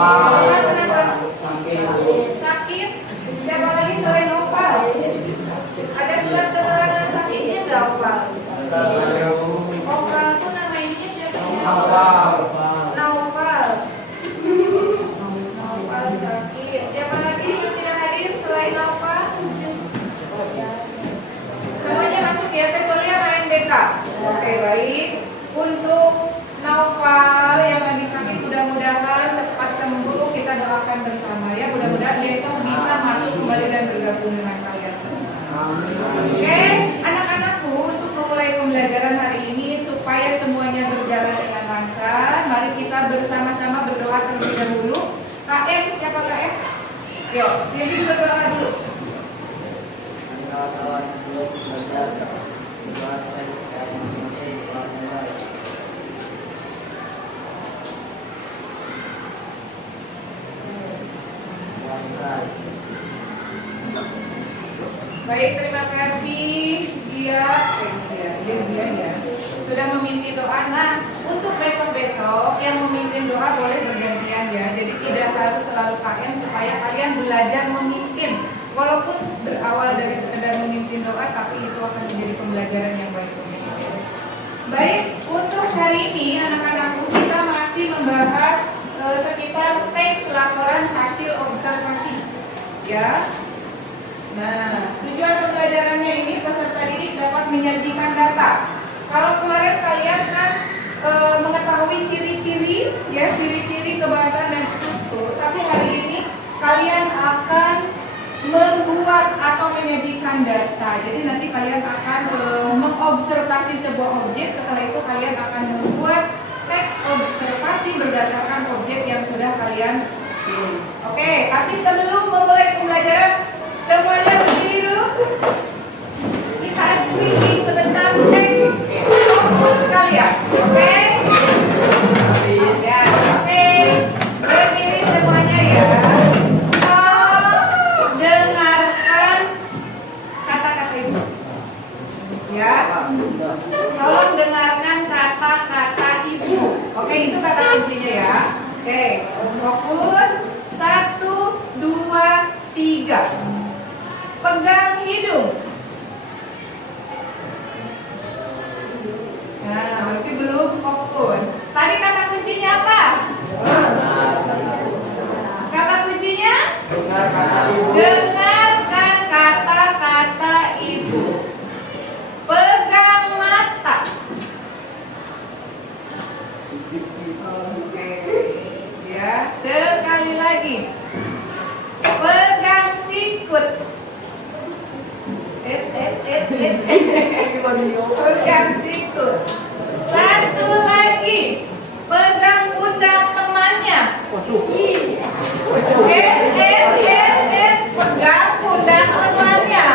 Kenapa? Sakit. Siapa lagi selain Opal? Ada surat keterangan sakitnya nggak Opal? Opal itu nama ininya siapa? Naufal. Naufal sakit. Siapa lagi yang tidak hadir selain Naufal? Semuanya masuk ya, kecuali yang AMBK. Oke, baik. Untuk Naufal yang lagi sakit, mudah-mudahan cepat sembuh. Kita doakan bersama ya. Mudah-mudahan besok bisa masuk kembali dan bergabung dengan kalian. Oke, anak-anakku, untuk memulai pembelajaran hari ini supaya semuanya berjalan dengan lancar, mari kita bersama-sama berdoa terlebih dahulu. KM, siapa KM? Yuk, Bimbing berdoa dulu. Baik, terima kasih dia ya sudah memimpin doa. Nah, untuk besok-besok yang memimpin doa boleh bergantian ya. Jadi tidak harus selalu KM supaya kalian belajar memimpin. Walaupun berawal dari sekedar memimpin doa, tapi itu akan menjadi pembelajaran yang baik. Baik, untuk hari ini anak-anakku kita masih membahas sekitar teks laporan hasil observasi ya. Nah, tujuan pembelajarannya ini peserta didik dapat menyajikan data. Kalau kemarin kalian kan mengetahui ciri-ciri ya, ciri-ciri kebahasaan dan struktur, tapi hari ini kalian akan membuat atau menyajikan data. Jadi nanti kalian akan mengobservasi sebuah objek. Setelah itu kalian akan membuat teks observasi berdasarkan objek yang sudah kalian pilih. Oke, tapi sebelum memulai pembelajaran, semuanya berdiri dulu. Kita screening sebentar, cek fokus kalian. Oke? Ya, oke. Berdiri semuanya ya. Tolong dengarkan kata-kata ibu. Ya. Tolong dengarkan kata-kata ibu. Oke, itu kata kuncinya ya. Oke, fokus. 1, 2, 3. Pegang hidung. Nah, berarti belum fokus. Tadi kata kuncinya apa? Kata kuncinya? Dengarkan kata-kata ibu. Pegang mata. Oke. Ya, sekali lagi. Pegang sikut. Pegang sikut. Satu lagi, pegang pundak temannya. Pegang pundak temannya.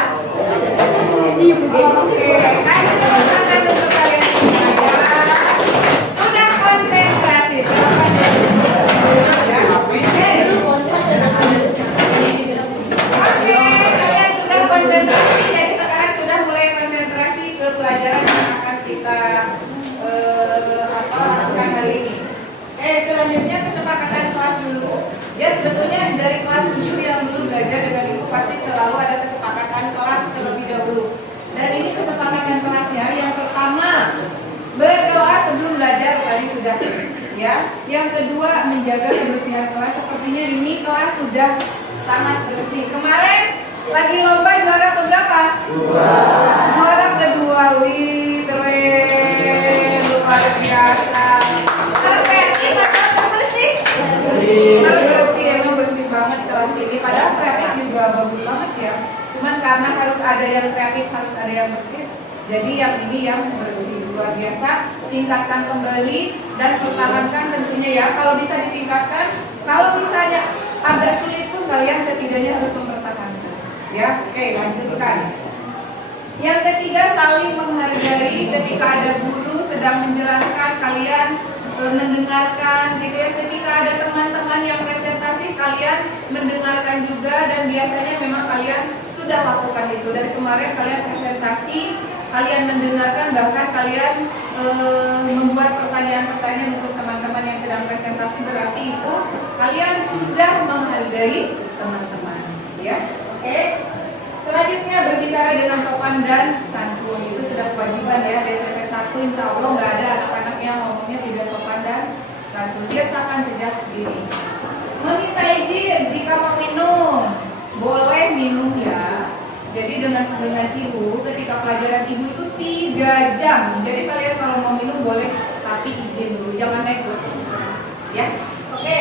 Oke, ayo teman-teman untuk kalian semua. Sudah konsentrasi. Oke, kalian sudah konsentrasi. Jadi sekarang sudah mulai konsentrasi ke pelajaran yang akan kita lakukan hari ini. Selanjutnya kesepakatan kelas dulu. Ya, sebetulnya dari kelas 7 yang dulu belajar dengan ibu pasti selalu ada kesepakatan kelas terlebih dahulu. Dan ini kesepakatan kelasnya. Yang pertama, berdoa sebelum belajar, tadi sudah ya. Yang kedua, menjaga kebersihan kelas. Sepertinya ini kelas sudah sangat bersih. Kemarin lagi lomba juara berapa? Juara kedua. Wih, keren, luar biasa. Terbersih atau terbersih? Terbersih, emang bersih banget kelas ini. Padahal kreatif juga bagus banget ya. Cuman karena harus ada yang kreatif, harus ada yang bersih. Jadi yang ini yang bersih, luar biasa. Tingkatkan kembali dan pertahankan tentunya ya. Kalau bisa ditingkatkan, kalau misalnya agak sulit pun kalian setidaknya harus mempertahankan. Ya, oke, lanjutkan. Yang ketiga, saling menghargai. Ketika ada guru sedang menjelaskan, kalian mendengarkan gitu ya. Ketika ada teman-teman yang presentasi, kalian mendengarkan juga. Dan biasanya memang kalian sudah lakukan itu. Dari kemarin kalian presentasi, kalian mendengarkan, bahkan kalian membuat pertanyaan-pertanyaan untuk teman-teman yang sedang presentasi, berarti itu kalian sudah menghargai teman-teman, ya. Oke. Selanjutnya berbicara dengan sopan dan santun, itu sudah kewajiban ya. SMP 1 insya Allah nggak ada anak-anak yang ngomongnya tidak sopan dan santun. Biasakan sejak dini. Meminta izin jika mau minum, boleh minum ya. Jadi dengan ibu, ketika pelajaran ibu itu 3 jam. Jadi kalian kalau mau minum boleh, tapi izin dulu, jangan naik dulu. Ya, oke.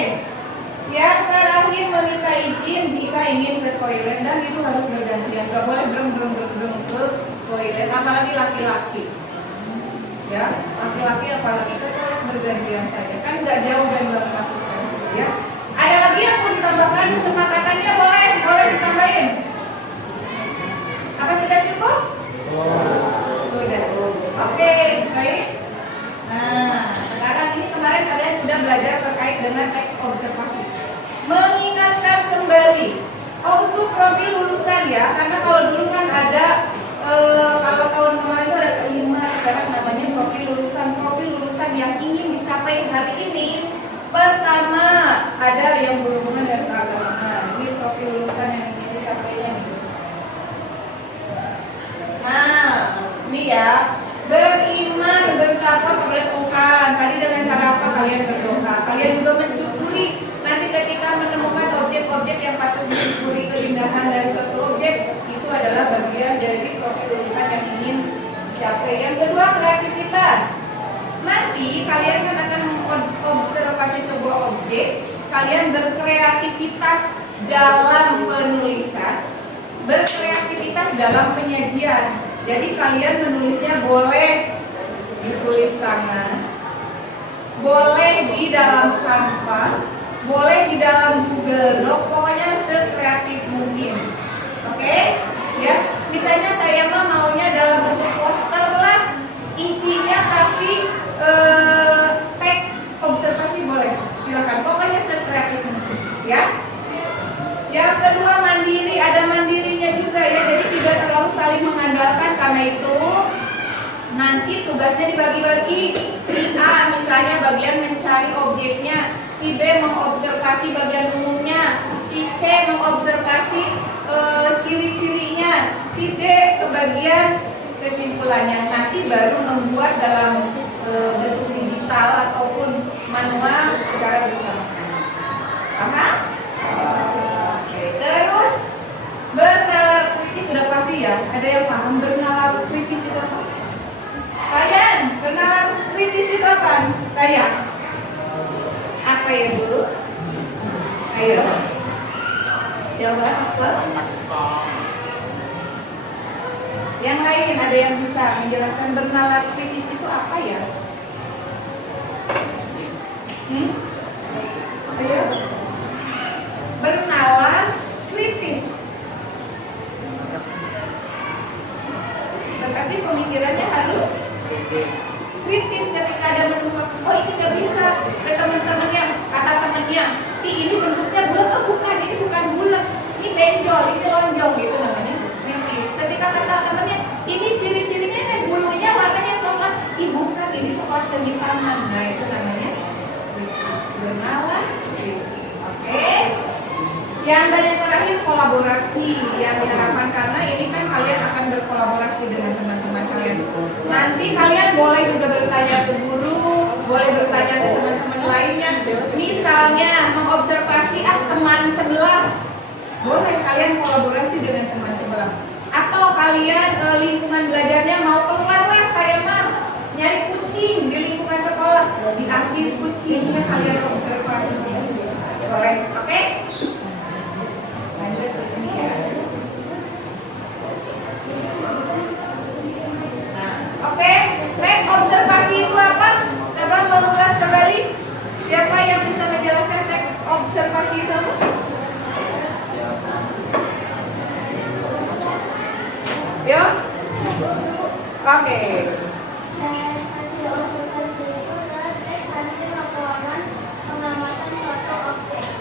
Yang terakhir meminta izin jika ingin ke toilet, dan itu harus bergantian. Gak boleh breng ke toilet, apalagi laki-laki. Ya, laki-laki apalagi ke toilet bergantian saja. Kan nggak jauh dan nggak melakukan. Ya. Ada lagi yang mau ditambahkan kesepakatannya, boleh ditambahin. Apa sudah cukup? Sudah cukup. Oke, baik. Nah, sekarang ini kemarin kalian sudah belajar terkait dengan teks observasi. Mengingatkan kembali. Oh, untuk profil lulusan ya, karena kalau dulu kan ada kalau tahun kemarin itu ada 5, sekarang namanya profil lulusan. Profil lulusan yang ingin dicapai hari ini, pertama ada yang berhubungan dengan keagamaan. Ini profil lulusan yang ingin dicapainya. Nah, ini ya, beriman, bertakwa kepada Tuhan. Tadi dengan cara apa kalian berdoa? Kalian juga mensyukuri. Nanti ketika menemukan objek-objek yang patut disyukuri, keindahan dari suatu objek, itu adalah bagian dari profil lulusan yang ingin dicapai. Yang kedua, kreativitas. Nanti kalian akan observasi sebuah objek, kalian berkreativitas dalam penulisan, berkreativitas dalam penyajian. Jadi kalian menulisnya boleh ditulis tangan, boleh di dalam Canva, boleh di dalam Google Doc, pokoknya sekreatif mungkin. Oke? Ya, misalnya saya maunya dalam bentuk poster lah, isinya tapi teks observasi boleh, silakan. Pokoknya sekreatif mungkin, ya. Yang kedua mandiri, ada mandirinya juga ya, jadi tidak terlalu saling mengandalkan. Karena itu nanti tugasnya dibagi-bagi. Si A misalnya bagian mencari objeknya, si B mengobservasi bagian umumnya, si C mengobservasi ciri-cirinya, si D kebagian kesimpulannya. Nanti baru membuat dalam bentuk digital ataupun manual secara bersama-sama. Paham? Terus bernalar kritis sudah pasti ya. Ada yang paham bernalar kritis itu apa? Kalian bernalar kritis itu apa? Kayak apa ya Bu? Ayo coba apa? Yang lain ada yang bisa menjelaskan bernalar kritis itu apa ya? Ayo. Bernalar kritis. Berarti pemikirannya harus kritis ketika ada menemukan, oh ini nggak bisa, ke teman-temannya, kata temannya, ini bentuknya bulat, oh bukan, ini bukan bulat, ini benjol, ini lonjong, gitu namanya kritis. Ketika kata temannya, ini ciri-cirinya ini bulunya warnanya coklat, bukan, ini coklat kehitaman, nah itu namanya kritis. Bernalar kritis. Oke. Yang banyak terakhir kolaborasi yang diharapkan, karena ini kan kalian akan berkolaborasi dengan teman-teman kalian. Nanti kalian boleh juga bertanya ke guru, boleh bertanya ke teman-teman lainnya. Misalnya mengobservasi teman sebelah, boleh kalian kolaborasi dengan teman sebelah. Atau kalian lingkungan belajarnya mau keluar lah, saya mau nyari kucing di lingkungan sekolah, diambil kucingnya kalian observasi. Boleh, oke? Oke, teks observasi itu apa? Coba mengulas kembali. Siapa yang bisa menjelaskan teks observasi itu? Yo? Oke.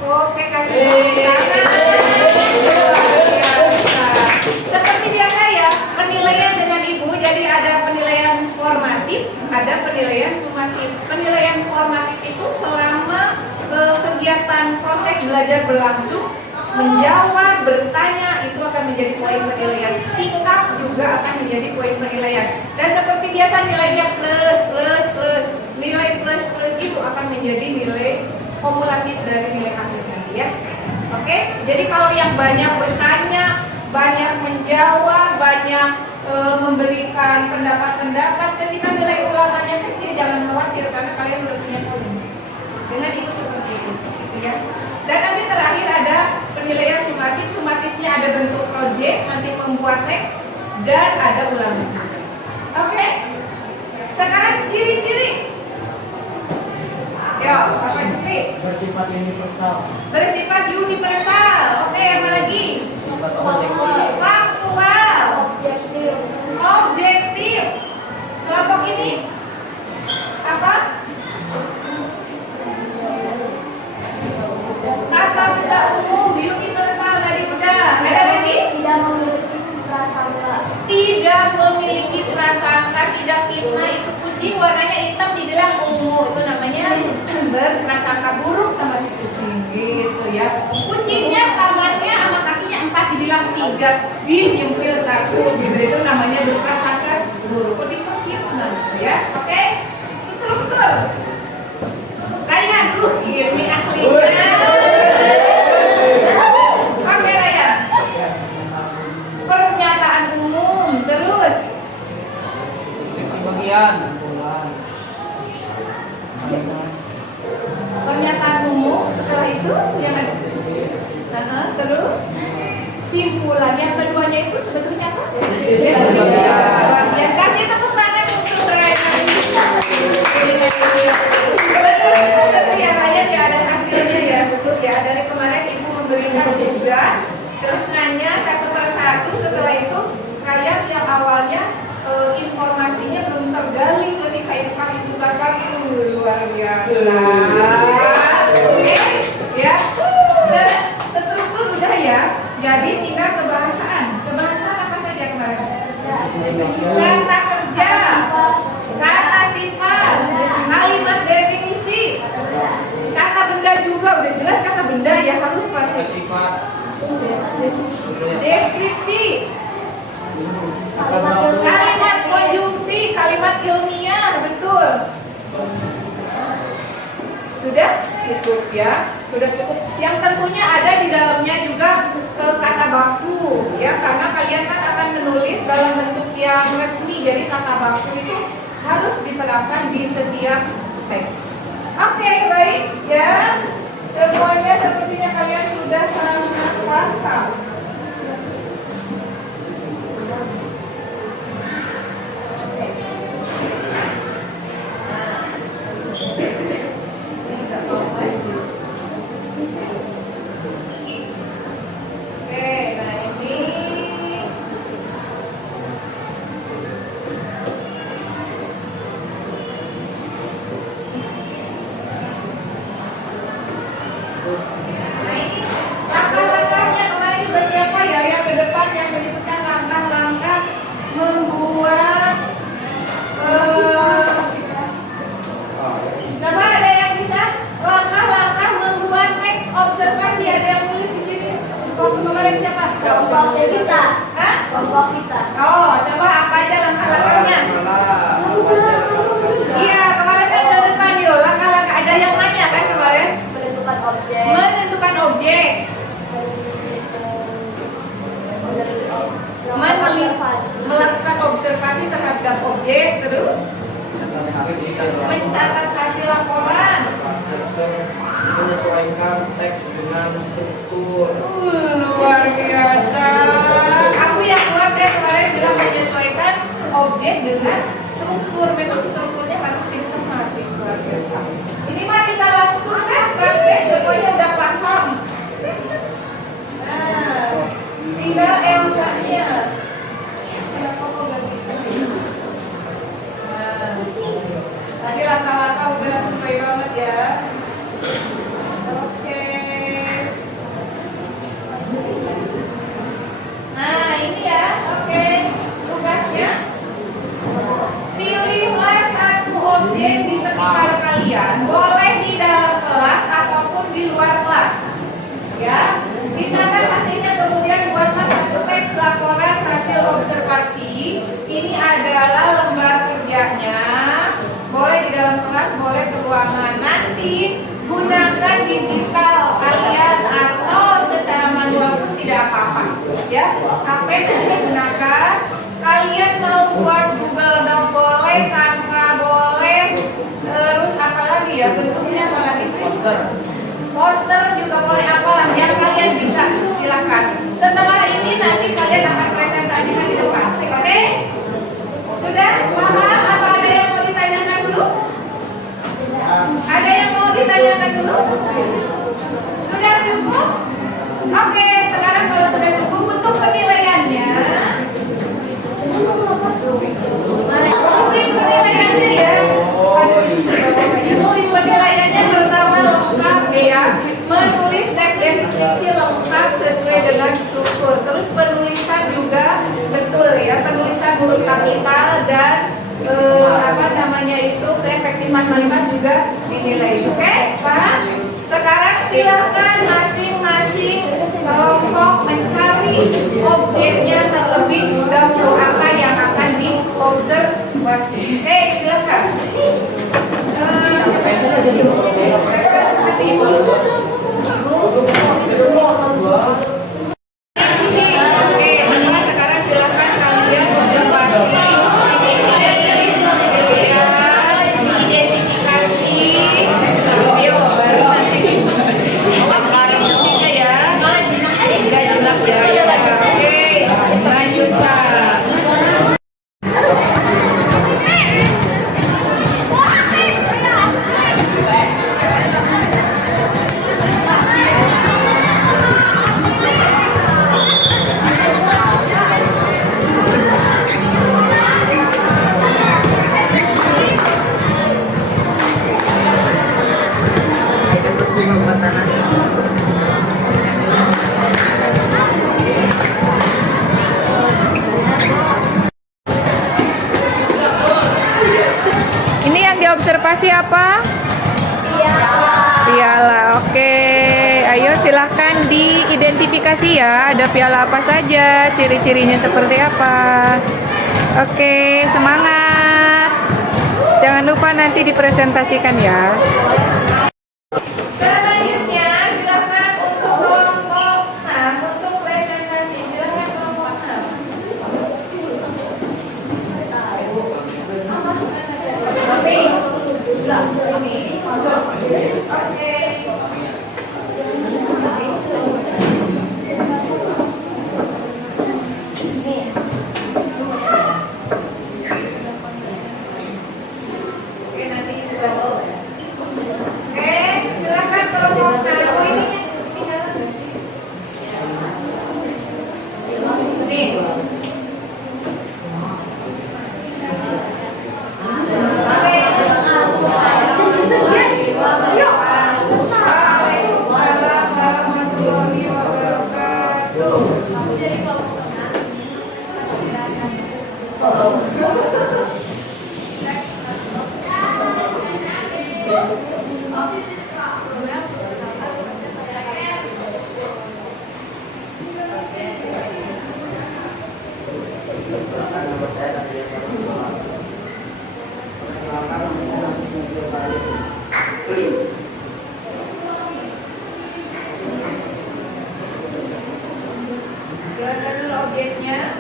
Oke, kasih seperti biasa ya, penilaian dengan Ibu. Jadi ada penilaian formatif, ada kegiatan proses belajar berlangsung, menjawab, bertanya, itu akan menjadi poin penilaian. Sikap juga akan menjadi poin penilaian. Dan seperti biasa nilainya plus, plus, plus. Nilai plus, plus itu akan menjadi nilai kumulatif dari nilai akhir nanti ya. Oke, jadi kalau yang banyak bertanya, banyak menjawab, banyak memberikan pendapat-pendapat, ketika nilai ulangannya kecil, jangan khawatir karena kalian udah punya poin. Dengan itu seperti itu, gitu ya. Dan nanti terakhir ada penilaian sumatif. Sumatifnya ada bentuk proyek, nanti membuat teks, dan ada ulangan. Oke. Sekarang ciri-ciri. Yo, apa ciri? Bersifat universal. Bersifat universal. Oke, apa lagi? Faktual. Objektif. Kelompok ini apa? Kata benda umum, universal tadi udah. Ada lagi? Tidak memiliki prasangka. Tidak memiliki prasangka, tidak fitnah. Itu kucing warnanya hitam dibilang ungu, itu namanya berprasangka buruk sama si kucing gitu ya. Kucingnya tangannya sama kakinya 4 dibilang 3, dinyempil 1 gitu, itu namanya berprasangka buruk. Itu fitnah ya. Oke, struktur Ryan, ini ahlinya. Oke Ryan, pernyataan umum terus. Bagian. Pernyataan umum, setelah itu yang ada. Terus simpulan yang keduanya itu sebetulnya apa? Bagian. Kasih tepuk tangan untuk Ryan. Betul ya Ryan ya, ada hasilnya ya, betul ya. Dari kemarin ibu memberikan tugas, terus nanya satu per satu. Setelah itu Ryan yang awalnya informasinya belum tergali, ketika ibu kasih tugas lagi luar biasa. Oke, ya. Struktur udah ya. Jadi tinggal kebahasaan. Kebahasaan apa saja kemarin? Kata kerja, kata sifat, kalimat definisi, kata benda juga udah jelas kata benda ya, harus pasti. Sifat. Deskripsi, kalimat konjungsi, kalimat ilmiah, betul. Sudah cukup ya, sudah cukup. Yang tentunya ada di dalamnya juga kata baku ya, karena kalian kan akan menulis dalam bentuk yang resmi. Jadi kata baku itu harus diterapkan di setiap teks. Oke, baik ya. Semuanya sepertinya kalian sudah sangat paham. Langkah-langkahnya kemarin juga siapa ya yang ke depan yang menyebutkan langkah-langkah membuat coba ada yang bisa langkah-langkah membuat teks observasi, ada yang tulis di sini. Waktu kemarin siapa? Kelompok kita. Hah? Kelompok kita. Oh, coba apa aja langkah-langkahnya? Iya, kemarin kan ke depan yuk. Langkah-langkah ada yang nanya kan kemarin? Menentukan objek. Menentukan objek. Melakukan observasi terhadap objek, terus mencatat hasil laporan. Menyesuaikan teks dengan struktur. Luar biasa. Aku yang buat ya kemarin bilang menyesuaikan objek dengan struktur. Memang strukturnya harus sistematis, luar biasa. Ini mah kita langsung deh praktek, semuanya udah paham. Nah, tinggal LK-nya. Tadi langkah-langkah udah sesuai banget ya. Oke. Nah ini ya, oke. Tugasnya pilihlah Poster juga boleh apalah yang kalian bisa, silakan. Setelah ini nanti kalian akan presentasikan di depan. Oke? Sudah paham atau ada yang mau ditanyakan dulu? Ada yang mau ditanyakan dulu? Sudah cukup? Oke, sekarang kalau sudah cukup untuk penilaiannya. Penilaiannya ya. Penilaiannya pertama lengkap ya. Menulis teks deskripsi lengkap sesuai dengan struktur. Terus penulisan juga betul ya. Penulisan huruf kapital dan apa namanya itu keefektifan kalimat juga dinilai. Oke, paham? Sekarang silakan masing-masing kelompok mencari objeknya terlebih dahulu apa yang akan diobservasi. Oke, silakan. Oke, maka sekarang silakan kalian observasi, identifikasi, ayo baru nanti ketiga ya, udah enak ya. Oke, lanjutkan. Ini yang diobservasi apa? Piala. Oke, ayo silahkan diidentifikasi ya. Ada piala apa saja, ciri-cirinya seperti apa. Oke, semangat. Jangan lupa nanti dipresentasikan ya. Selanjutnya silakan untuk kelompok 6 untuk presentasi. Silakan kelompok 6. Oke. Oke, nanti juga. Oke, silakan kelompok 6. Oh, ini tinggal nggak sih? Nih. Waalaikumsalam warahmatullahi wabarakatuh. Jelaskan dulu objeknya.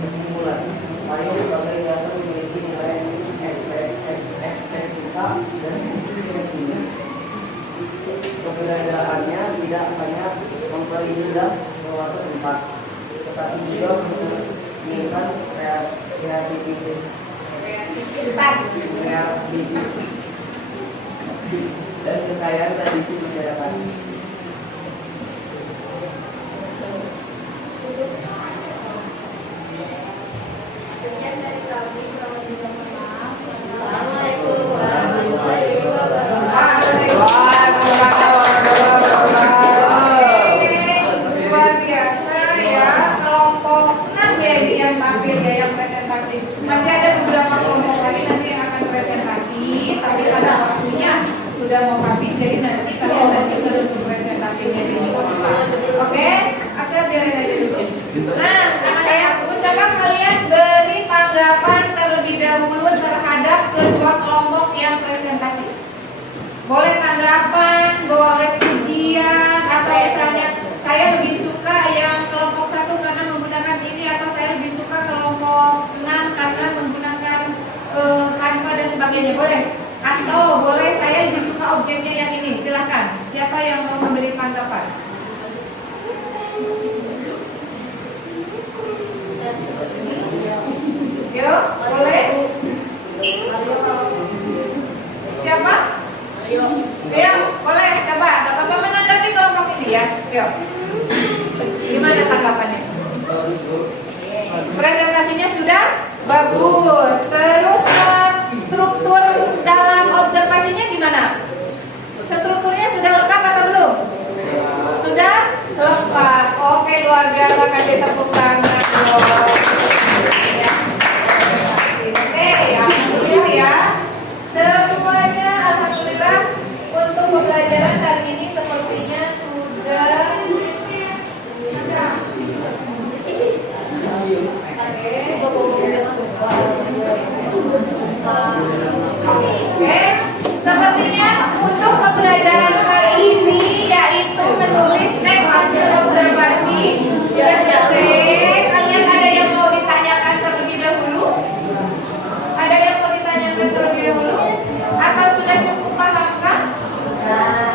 Kesimpulan, payung sebagai dasar memiliki nilai estetika dan efektivitas. Keberadaannya tidak hanya memperindah suatu tempat, tetapi diabetes dan kekayaan tradisi masyarakat. Sekian dari kami. Kalau tidak maaf. Assalamualaikum warahmatullahi Luar biasa ya, kelompok 6 ya ini yang tampil ya, yang presentasi. Masih ada beberapa kelompok lagi nanti yang akan presentasi, tapi karena waktunya sudah mau habis, jadi nanti kalian lanjutkan untuk presentasinya di sini. Oke, Axel biarin aja dulu. Nah, anak-anakku, coba kalian beri tanggapan terlebih dahulu terhadap kedua kelompok yang presentasi. Boleh tanggapan, boleh pujian, atau misalnya saya lebih suka yang kelompok 1 karena menggunakan ini, atau saya lebih suka kelompok 6 karena menggunakan Canva dan sebagainya, boleh? Atau boleh saya lebih suka objeknya yang ini, silahkan. Siapa yang mau memberi tanggapan? Yuk, boleh? Siapa? Ayo, boleh, coba. Gak apa-apa menanggapi kelompok ini ya. Yuk. Gimana tanggapannya? Presentasinya sudah bagus. Terus struktur dalam observasinya gimana? Strukturnya sudah lengkap atau belum? Sudah lengkap. Oke, luar biasa, kasih tepuk tangan. Oke, alhamdulillah ya. Semuanya alhamdulillah untuk pembelajaran kali ini sepertinya sudah Oke, sepertinya untuk pembelajaran hari ini yaitu menulis teks hasil observasi sudah selesai. Kalian ada yang mau ditanyakan terlebih dahulu? Ada yang mau ditanyakan terlebih dahulu? Atau sudah cukup paham kah?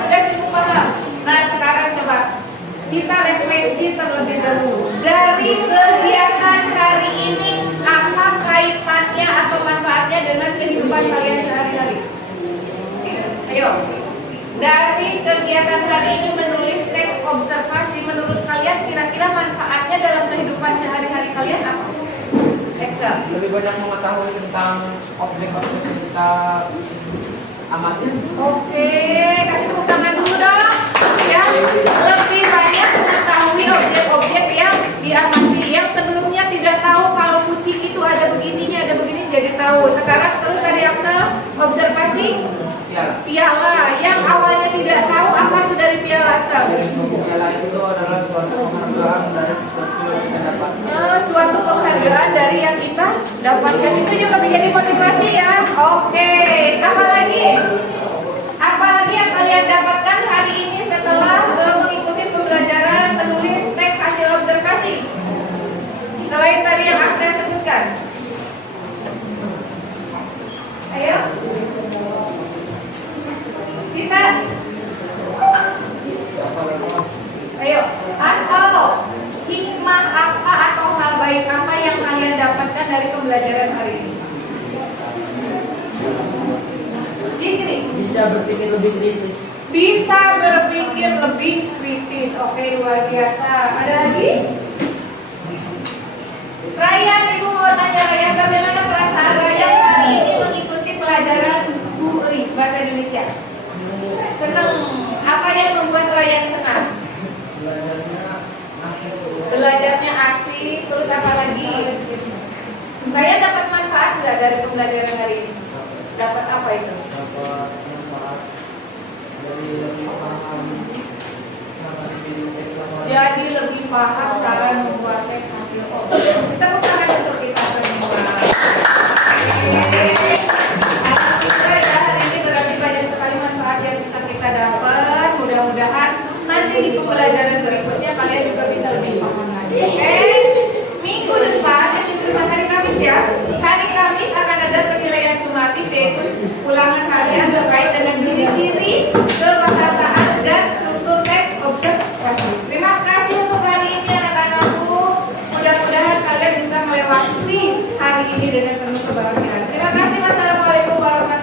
Sudah cukup paham. Nah, sekarang coba kita refleksi terlebih dahulu. Dari kegiatan hari ini, apa kaitannya atau manfaatnya dengan kehidupan kalian sehari-hari? Ayo. Dari kegiatan hari ini menulis teks observasi, menurut kalian kira-kira manfaatnya dalam kehidupan sehari-hari kalian apa? Excel. Lebih banyak mengetahui tentang objek-objek yang kita amati. Oke, kasih tepuk tangan dulu dong. Ya, lebih banyak mengetahui objek-objek yang diamati. Yang sebelumnya tidak tahu kalau kucing itu ada begininya, ada begini, jadi tahu. Sekarang terus tadi Axel observasi piala. Yang awalnya tidak tahu apa itu dari piala Axel. Dari piala itu adalah suatu penghargaan dari sesuatu yang kita dapatkan. Suatu penghargaan dari yang kita dapatkan, itu juga menjadi motivasi ya. Oke, apa lagi? Apa lagi yang kalian dapatkan hari ini setelah mengikuti pembelajaran menulis teks hasil observasi? Selain tadi yang Axel sebutkan. Ayo. Kita. Ayo. Atau hikmah apa atau hal baik apa yang kalian dapatkan dari pembelajaran hari ini? Zikri. Bisa berpikir lebih kritis. Bisa berpikir lebih kritis. Oke, luar biasa. Ada lagi? Ryan, ibu mau tanya Ryan, bagaimana perasaan Ryan hari ini mengikuti pelajaran BUIS bahasa Indonesia? Senang. Apa yang membuat Ryan senang? Belajarnya asik. Terus apa lagi? Ryan dapat manfaat nggak dari pembelajaran hari ini? Dapat apa itu? Dapat manfaat dari lebih paham cara bikin teks laporan. Jadi lebih paham cara membuat teks hasil observasi. Kita bukan untuk kita semua. Alhamdulillah ya, hari ini berarti banyak sekali manfaat yang bisa kita dapat. Mudah-mudahan nanti di pembelajaran berikutnya kalian juga bisa lebih paham lagi. Oke? Minggu depan, hari Kamis ya. Hari Kamis akan ada penilaian sumatif, yaitu ulangan kalian terkait dengan ciri-ciri kebahasaan dan struktur teks observasi. Terima kasih untuk hari ini anak-anakku. Mudah-mudahan kalian bisa melewati hari ini dengan penuh kebahagiaan. Terima kasih. Wassalamualaikum warahmatullahi wabarakatuh.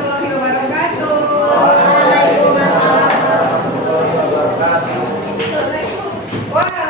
Wah,